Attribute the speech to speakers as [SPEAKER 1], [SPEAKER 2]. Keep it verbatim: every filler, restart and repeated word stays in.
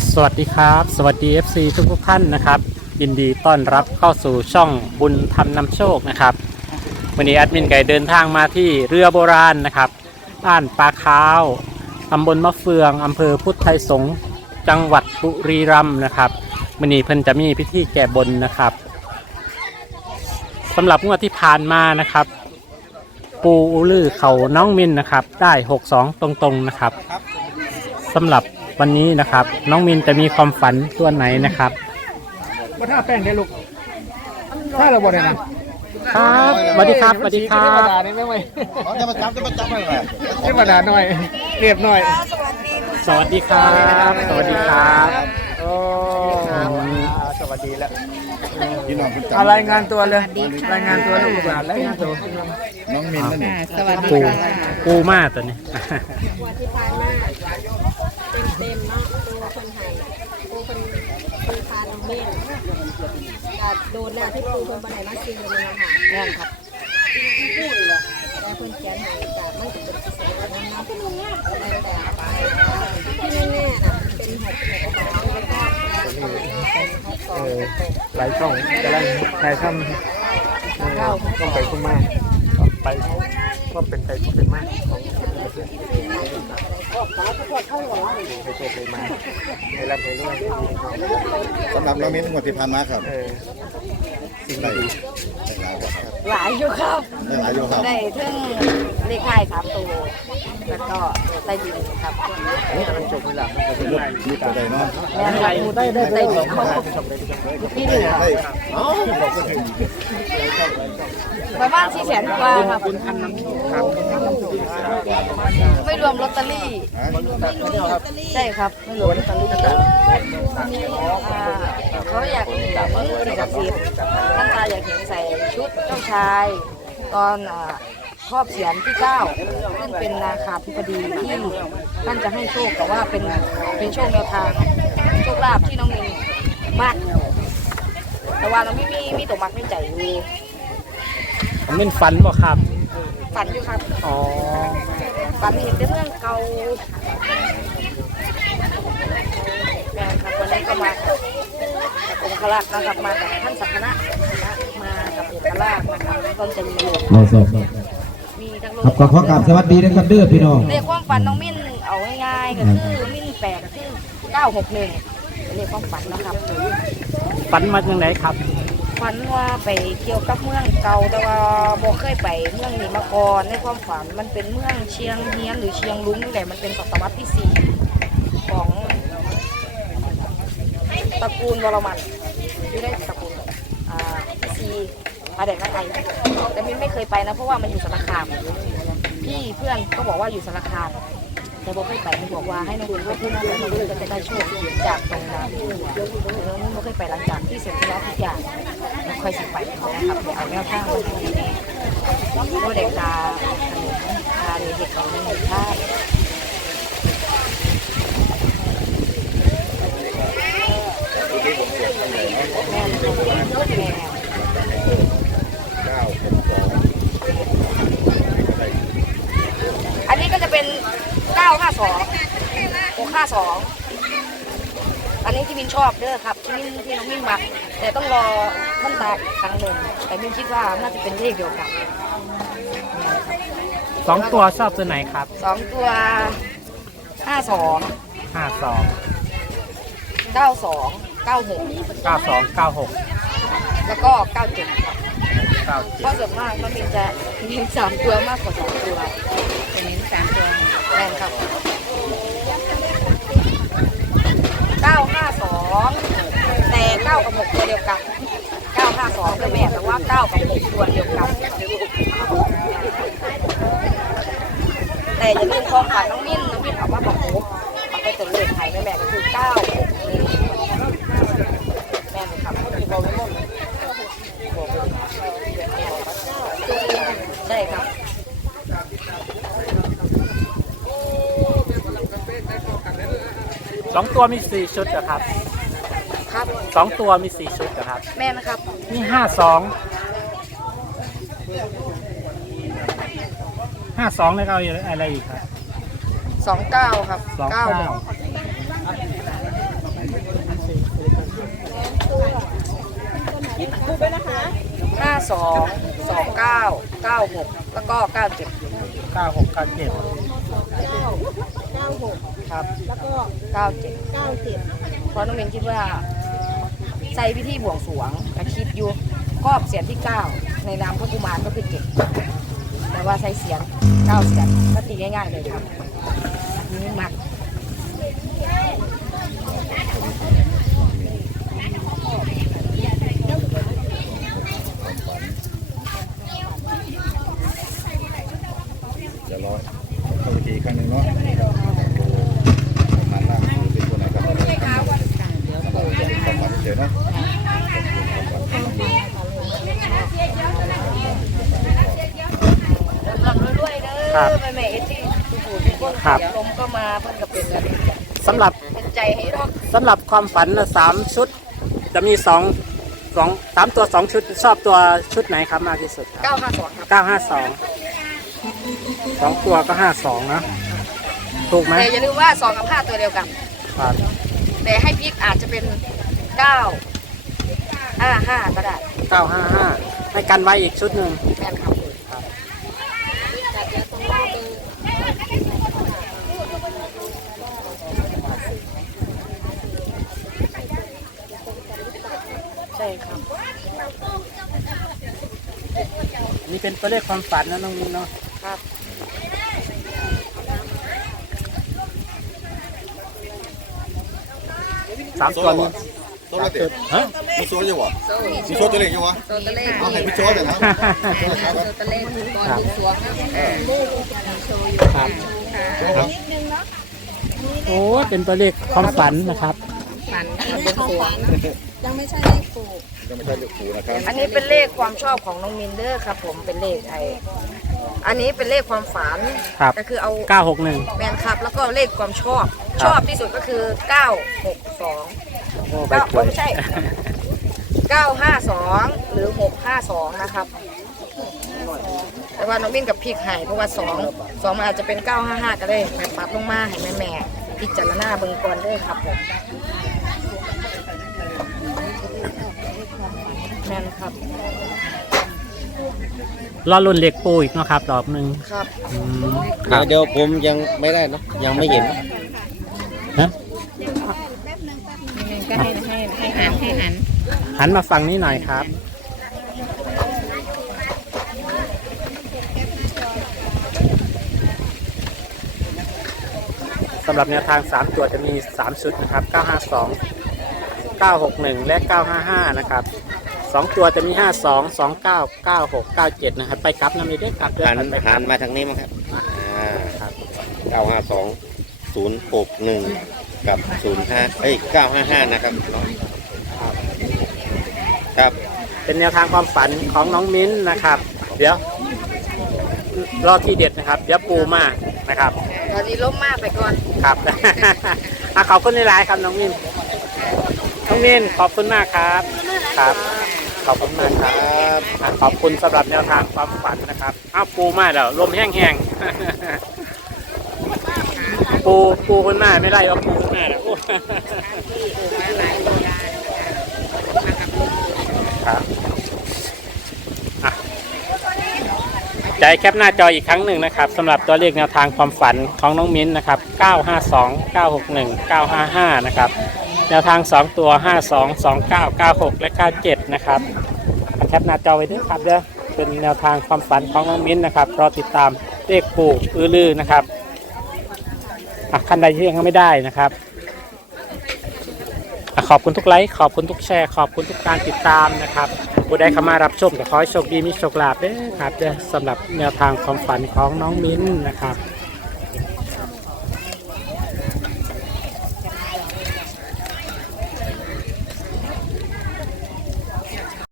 [SPEAKER 1] สวัสดีครับสวัสดี เอฟ ซี ทุกทุกท่านนะครับยินดีต้อนรับเข้าสู่ช่องบุญธรรมนำโชคนะครับวันนี้แอดมินไก่เดินทางมาที่เรือโบราณนะครับบ้านปลาขาวตำบลมะเฟืองอำเภอพุทธไทยสงฆ์จังหวัดบุรีรัมย์นะครับวันนี้เพิ่นจะมีพิธีแก้บนนะครับสำหรับงวดที่ผ่านมานะครับปูอุลือเขาน้องมินนะครับได้หกสองตรงๆนะครับสำหรับวันนี้นะครับน้องมินจะมีความฝันตัวไหนนะครับ
[SPEAKER 2] ว่าถ้าแป้งได้ลูกถ้าเราบอกเลยนะครับ
[SPEAKER 1] สวัสดีครับสวัสดีครับ
[SPEAKER 2] เทวดานี่ไม่ไหว
[SPEAKER 3] จะมาจับจะมาจับอะไร
[SPEAKER 2] เทวดาหน่อยเรียบหน่อย
[SPEAKER 1] สวัสดีครับสวัสดีครับ
[SPEAKER 2] โอ้สวัสดีแล้ว
[SPEAKER 3] พี่น้องคุณจับ
[SPEAKER 2] รายงานตัวเลยรายงานตัวลูกหลานรายงานตัว
[SPEAKER 3] น้องมินนั่นเอง
[SPEAKER 4] สวัสดี
[SPEAKER 1] ปู
[SPEAKER 4] ค่ะ
[SPEAKER 1] ปูมาตัวนี้
[SPEAKER 4] วันที่ผ่านมาเต็มเต็มๆเนาะตัวคนไทยปูคนคนพาน้องเม่นก็โดนแล้วที่ปูคนบันไดมาซีเลยนะคะแน่นครับพูดเลยแต่เพิ่นเขียนให้แต่ไม่ถึงเป็นพิเศษนะน้องพี่นุ่งเนี่ยแต่ที่แน่ๆน่ะเป็นหกหกสองแล้วก็เป็นหกสอง
[SPEAKER 2] หลายช่องกำลังถ่ายทำต้องไปคุ้มมากไปก็เป็นไปก็เป็นมากของไปโชคไปมาไปรับไปด้วย
[SPEAKER 3] สำหรับน้องมินงวดที่ผ่านมาครับ
[SPEAKER 2] เออ
[SPEAKER 3] สิ่งใดได้หลายครับ
[SPEAKER 4] หลายอยู่ครับ
[SPEAKER 3] ได้หลายอยู่ครับ
[SPEAKER 4] ได้ถึงเลขท้ายสามตัวแล้วก็ใต้ดินครับ
[SPEAKER 2] นี่กำลังจบเวลาจะเป็น
[SPEAKER 3] ลูกลูกตัวใดเนาะ
[SPEAKER 4] แม่นได้ได้ได้ได้ดินเขาพี่หนึ่ง
[SPEAKER 3] ได้เอ้าบอกก็ถึง
[SPEAKER 4] ประมาณสี่แสนกว่าครับไม่รวมลอตเตอรี่ใช่ครับไม่รวมลอตเตอรี่เขาอยากมีสิ่งศักดิ์สิทธิ์ท่านตาอยากเห็นใส่ชุดเจ้าชายตอนครอบเสียนที่เก้าซึ่งเป็นนาคาธิบดีที่ท่านจะให้โชคแต่ว่าเป็นเป็นโชคแนวทางโชคลาภที่น้องมีมากแต่ว่าเราไม่มีมีตัวมักไม่ใจอยู่
[SPEAKER 1] ผมเป็นฝันบ่ครับ
[SPEAKER 4] ฝันอยู่ครับ
[SPEAKER 1] อ๋อ
[SPEAKER 4] ฝันเห็นแต่เมืองเก่าแม่ครับวันนี้ก็มากับองค์ขลักษณ์นะครับมากับท่านสักนะมากับองค์ขลักษณ์นะครับต้นจะมีหลวง
[SPEAKER 5] เราสอบ
[SPEAKER 4] มีทั้ง
[SPEAKER 5] ครับก็ขอกราบสวัสดีนะครับเด้อพี่น้อง
[SPEAKER 4] เรียกความฝันน้องมิ้นเอาง่ายๆก็คือมิ้นแปลกก็คือเก้าหกหนึ่งเรียกความฝันนะครับ
[SPEAKER 1] ฝันมาจากไหนครับ
[SPEAKER 4] ฝันว่าไปเกี่ยวกับเมืองเก่าแต่ว่าบ่เคยไปเมืองนี้มาก่อนในความฝันมันเป็นเมืองเชียงเฮียนหรือเชียงรุ้งนี่แหละมันเป็นศตวรรษที่สี่ของตระกูลวรมันอยู่ในตระกูลอ่าที่สี่อาเด็กนักไอแต่มิ้นไม่เคยไปนะเพราะว่ามันอยู่สารคามพี่เพื่อนก็บอกว่าอยู่สารคามแต่บอกไม่ไปมันบอกว่าให้น้องคุณว่าที่นั่นแล้วน้องคุณจะได้โชคจากตรงนั้นแล้วนี่ไม่เคยไปหลังจากที่เสร็จธุระทุกอย่างเราค่อยสิไปนะครับเดี๋ยวเอาแนวทางมาดูว่าเด็กตาตาเด็กของนี่ท่าแม่แม่
[SPEAKER 3] เก้าเป็นสอง
[SPEAKER 4] อันนี้ก็จะเป็นเก้าห้าสองหกห้าสองอันนี้ที่มินชอบเด้อครับที่มินที่น้องมินมักแต่ต้องรอท่านตาอีกครั้งหนึ่งแต่มินคิดว่าน่าจะเป็นเลขเดียวกัน
[SPEAKER 1] สองตัวชอบตัวไหนครับ
[SPEAKER 4] สองตัวห้าสอง
[SPEAKER 1] ห้าสอง
[SPEAKER 4] เก้าสองเก้าหก
[SPEAKER 1] เก้าสองเก้าหก
[SPEAKER 4] แล้วก็เก้าเจ็ดครับ
[SPEAKER 1] เก้า
[SPEAKER 4] เพราะส่วนมากน้องมินจะเน้นสามตัวมากกว่าสองตัวจะเน้นสามตัวแน่นครับเก้าห้าสองแต่เก้ากับหกตัวเดียวกันเก้าห้าสองคือแม่แต่ว่าเก้ากับหกตัวเดียวกันแต่อย่าลืมความฝันน้องมิ้นน้องมิ้นถามว่าบอกโอ้เอาไปตัวเลขไทยแม่แม่ก็คือเก้าแม่ครับมีบอลลูนใช่ครับ
[SPEAKER 1] สองตัวมีสี่ชุดเหรอครับ
[SPEAKER 4] ครับ
[SPEAKER 1] สองตัวมีสี่ชุดเหรอครับ
[SPEAKER 4] แม่นะครับ
[SPEAKER 1] มีห้าสองห้าสองแล้วก็อะไรอีกครับ
[SPEAKER 4] สองเก้าครับ
[SPEAKER 1] สอง
[SPEAKER 4] เก้า
[SPEAKER 1] เก้า
[SPEAKER 4] หกสอง สองเก้า เก้าหกแล้วก็เก้าเจ็ด
[SPEAKER 2] เก้าหกเก้าเจ็ด
[SPEAKER 4] ครับแล้วก็เก้าเจ็ด เก้าเจ็ดเพราะน้องเมนคิดว่าใส่พิธีบวงสรวงก็คิดอยู่ครอบเสียนที่เก้าในนามพระกุมารก็คือเจ็ดแต่ว่าใส่เสียนเก้าเสียนก็ตีง่ายๆเลยครับนี่มัก
[SPEAKER 3] เดี๋ยวรอเข้าไปทีครั้งหนึ่งเนาะมาล่างคือเป็นตัวไหนครับความฝันเฉยเนาะ
[SPEAKER 4] หลับด้วยเด้อแม่แม่เอที่ปู่ทุกคนเสียลมก็มาเพิ่นก็เป็นกัน
[SPEAKER 1] สำหรับ
[SPEAKER 4] เป็นใจให้รอบ
[SPEAKER 1] สำหรับความฝันน่ะสามชุด จะมีสองสองสามตัวสองชุดชอบตัวชุดไหนครับมากที่สุดครับ
[SPEAKER 4] เก้าห้าสองครับ
[SPEAKER 1] เก้าห้าสองสองตัวก็ห้าสองนะถูกไหม
[SPEAKER 4] แต่อย่าลืมว่าสองกับห้าตัวเดียวกัน
[SPEAKER 1] ครับ
[SPEAKER 4] แต่ให้พลิกอาจจะเป็นเก้าห้าห้าก็ได้
[SPEAKER 1] เก้าห้าห้าให้กันไว้อีกชุดหนึ่ง
[SPEAKER 4] แม่นครับใช่ครับ
[SPEAKER 1] อันนี้เป็นตัวเลขความฝันนะน้องมินเนาะ
[SPEAKER 4] ครับ
[SPEAKER 1] สามตัวนี้
[SPEAKER 3] โซ่ละเด็ด
[SPEAKER 1] ฮะ
[SPEAKER 3] มีโซ่ยังวะมีโซ่ตัวเล็กยังวะ
[SPEAKER 4] ตัวตะเลข
[SPEAKER 3] เอาให้พี่โซ่เลยนะ
[SPEAKER 4] ตัวตะเลขก่อนลูกสวงนะโชว์อยู่
[SPEAKER 1] ครับ
[SPEAKER 3] โซ่ครับ
[SPEAKER 1] โอ้เป็นตัวเลขความฝันนะครับ
[SPEAKER 4] ฝันลูกสวง
[SPEAKER 3] ยังไม่ใช่เลขปู่นะครับ
[SPEAKER 4] อันนี้เป็นเลขความชอบของน้องมินเดอร์ครับผมเป็นเลขไออันนี้เป็นเลขความฝัน
[SPEAKER 1] ครับ
[SPEAKER 4] ก็คือเอา
[SPEAKER 1] เก้าหกหนึ่ง
[SPEAKER 4] แมนครับแล้วก็เลขความชอบ
[SPEAKER 1] ครับ
[SPEAKER 4] ชอบที่สุดก็คือเก้าหกสอง
[SPEAKER 1] โอ้ใบ
[SPEAKER 4] เก้า
[SPEAKER 1] เฟิร์น
[SPEAKER 4] ไม่ใช่ เก้าห้าสองหรือหกห้าสองนะครับแต่ว่าน้องมินกับพีกไห่เพราะว่าสองสองมันอาจจะเป็นเก้าห้าห้าก็ได้แม่ปัดลงมาให้แม่แม่พิจารณาเบิ่งก่อนเด้วยครับผมแม่นครับ
[SPEAKER 1] รอรุ่นเล็กปูอีกเนาะครับรอบหนึ่ง
[SPEAKER 4] ครับ
[SPEAKER 1] อืมครับ
[SPEAKER 6] เดี๋ยวผมยังไม่ได้นะยังไม่เห็น
[SPEAKER 1] ฮะ
[SPEAKER 4] ก็ให้ให้ให้หันให้หัน
[SPEAKER 1] หันมาฝั่งนี้หน่อยครับ สำหรับแนวทางสามตัวจะมีสามชุดนะครับเก้าห้าสอง เก้าหกหนึ่ง และเก้าห้าห้านะครับสองตัวจะมีห้าสอง สองเก้า เก้าหก เก้าเจ็ดนะครับไปกลับนำเลยด้วยกลับด้วย
[SPEAKER 6] หัน
[SPEAKER 1] หันไปก
[SPEAKER 6] หั
[SPEAKER 1] ลั
[SPEAKER 6] น
[SPEAKER 1] บ
[SPEAKER 6] มาทางนี้มั้งครับอ่า
[SPEAKER 1] ครับ
[SPEAKER 6] เก้าห้าสองศูนย์หกหนึ่งกับศูนย์ห้าเอ้ยเก้าห้าห้านะครับครับ
[SPEAKER 1] เป็นแนวทางความฝันของน้องมิ้นนะครับ เดี๋ยวรอที่เด็ดนะครับ เดี๋ยวปูมานะครับ
[SPEAKER 4] ตอนนี้ล้มมากไปก่อน
[SPEAKER 1] ครับ อ่ะขอบคุณหลายๆครับน้องมิ้นน้องมิ้นขอบคุณมากครับครับ ขอบคุณมากครับอ่ะขอบคุณสำหรับแนวทางความฝันนะครับอ้าวปูมาแล้วลมแห้งๆ ปูปูคนหน้าไม่ไล่ว่าปูคนหน้านะครับอ่ะใจแคปหน้าจออีกครั้งหนึ่งนะครับสำหรับตัวเลขแนวทางความฝันของน้องมิ้นนะครับ เก้าห้าสอง เก้าหกหนึ่ง เก้าห้าห้า นะครับแนวทางสองตัว ห้าสอง สองเก้า เก้าหก และ เก้าเจ็ด นะครับแคปหน้าจอไว้ด้วยครับเด้อเป็นแนวทางความฝันของน้องมิ้นนะครับรอติดตามเลขปู่อื้อลือนะครับอ่ะคันใดที่ยังไม่ได้นะครับอ่ะขอบคุณทุกไลค์ขอบคุณทุกแชร์ขอบคุณทุกการติดตามนะครับผู้ใดเข้ามารับชมก็ขอให้โชคดีมีโชคลาภเด้อครับเด้อสำหรับแนวทางความฝันของน้องมิ้นนะครับ